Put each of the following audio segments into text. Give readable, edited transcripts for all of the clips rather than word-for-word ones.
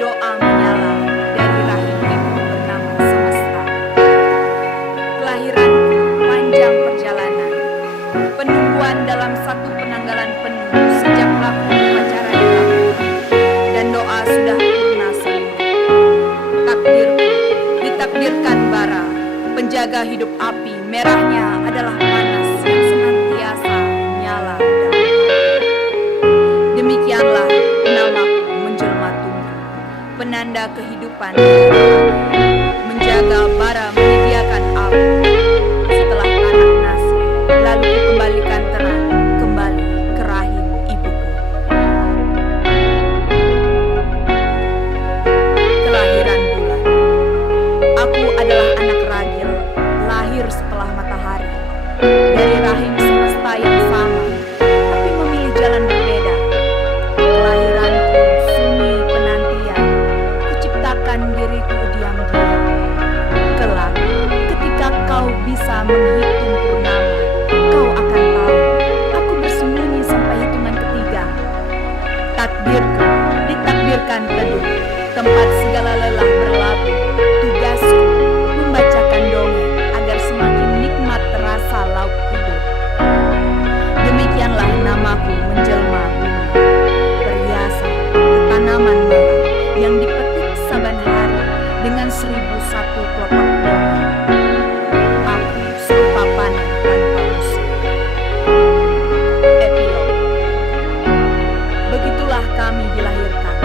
doa menyala dari rahim ibu bernama semesta. Kelahiranku panjang perjalanan, penungguan dalam satu penanggalan penuh sejak laku upacara dilakukan, dan doa sudah purna seluruh. Takdirku ditakdirkan bara, penjaga hidup api, merahnya adalah panas yang senantiasa menyala dalam hati. Demikianlah namaku menjelma tumbuh, penanda kehidupan, menjaga bara menyediakan api. Setelah tanak nasi, lalu kukembalikan terang kembali ke rahim ibuku. Kelahiran bulan. Aku adalah anak ragil, lahir setelah matahari, dari rahim semesta yang sama, tapi memilih jalan berbeda. Kelahiranku sunyi penantian, kuciptakan diriku diam-diam. Kelak, ketika kau bisa menghitung purnama, kau akan tahu aku bersembunyi sampai hitungan ketiga. Takdirku ditakdirkan teduh, tempat segala lelah berlabuh. Tugasku membacakan dongeng agar semakin nikmat terasa lauk tidur. Demikianlah namaku menjelma bumi, perhiasan tanaman malam yang dipetik saban hari dengan 1001 kelopak dongeng. Aku serupa panen tanpa musim. Epilog. Begitulah kami dilahirkan.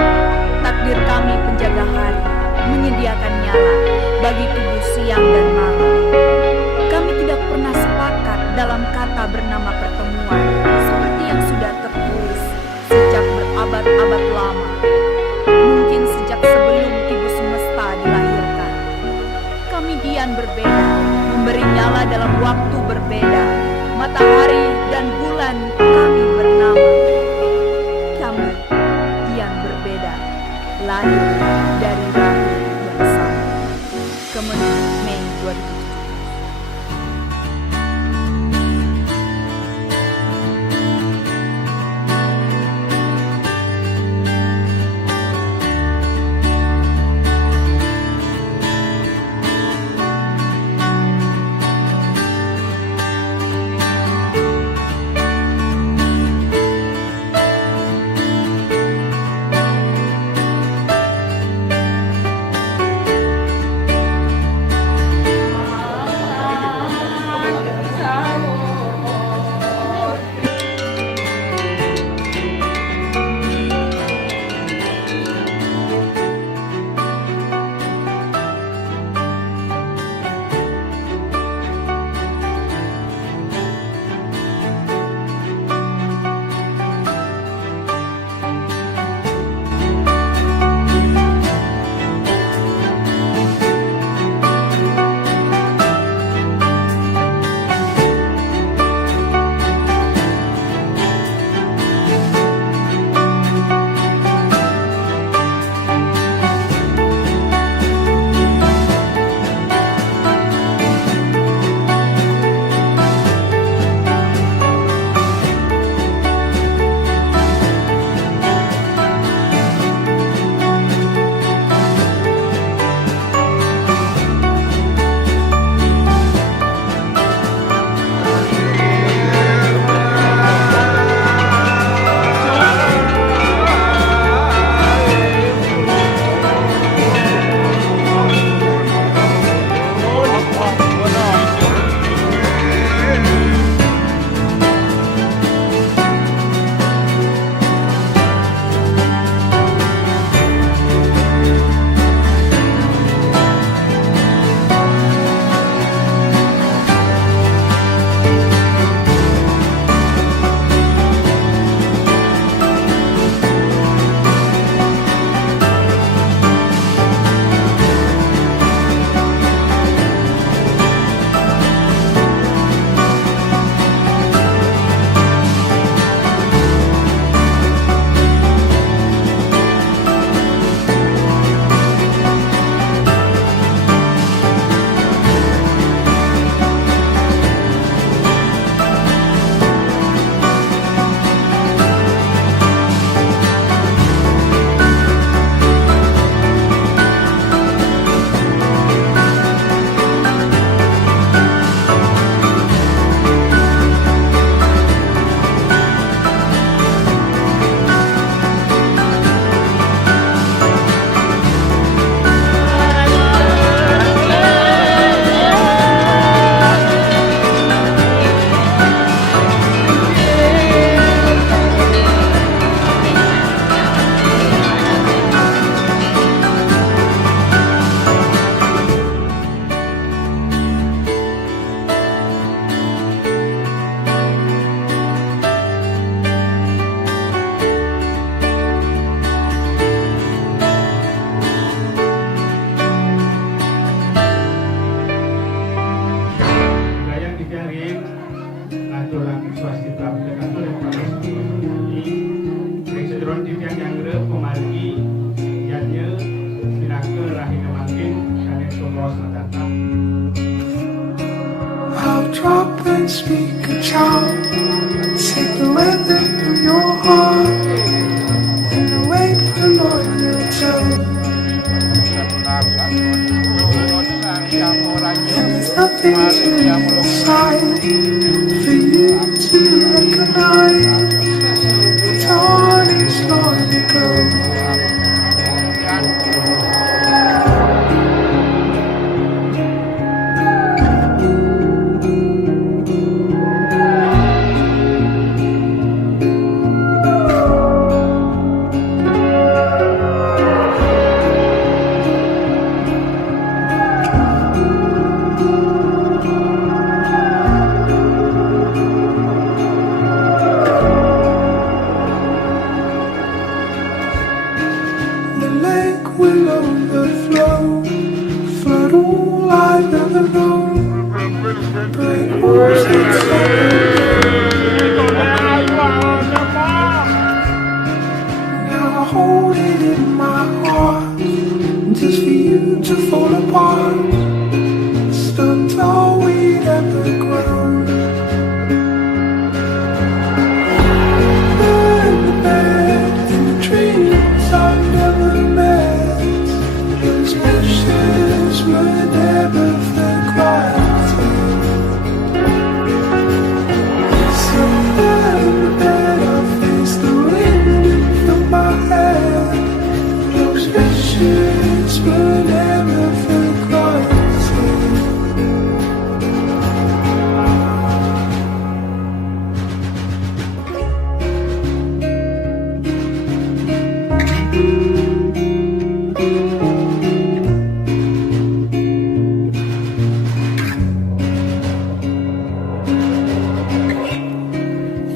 Takdir kami penjaga hari, menyediakan nyala bagi tubuh siang dan malam. Kami tidak pernah sepakat dalam kata bernama pertemuan, seperti yang sudah tertulis sejak berabad-abad lama, mungkin sejak sebelum ibu semesta dilahirkan. Kami kian berbeda, memberi nyala dalam waktu berbeda. Matahari dan bulan kami bernama. Kami kian berbeda, lahir dari rahim yang sama. Kemenangan Mei 2017. yang grep pemargi jadinya pinakeun rahina makin kana sumros natata. I'll drop and speak a charm, take the weather from your heart, and wait for loyal tone. And there's nothing to inside for you to recognize. The dawn is long ago. The lake will overflow, flood all I've ever known, break walls and now I hold it in my heart, just for you to fall apart, stunt all we'd ever grown. Burn the bed in the dreams I've never met. Those wishes were never forgotten. So burn the bed, I'll face the wind from my head. Those wishes were never forgotten.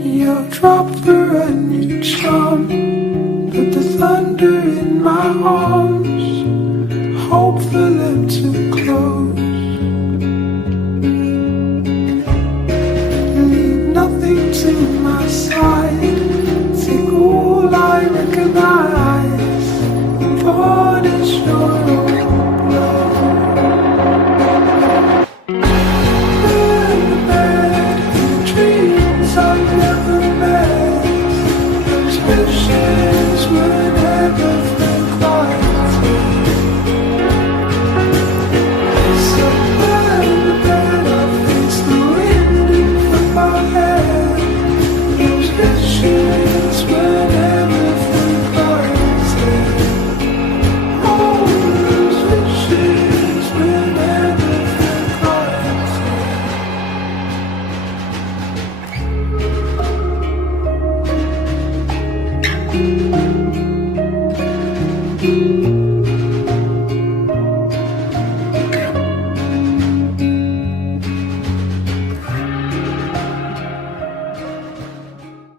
You'll drop the new charm, put the thunder in my arms, hope for them to close. Leave nothing to my side, take all I recognize, and varnish your own blood. Burn the bed in the dreams I've never met. Those wishes were never forgotten. So burn the bed, I'll face the wind in from my head. Those wishes were never forgotten. Oh, those wishes were never forgotten.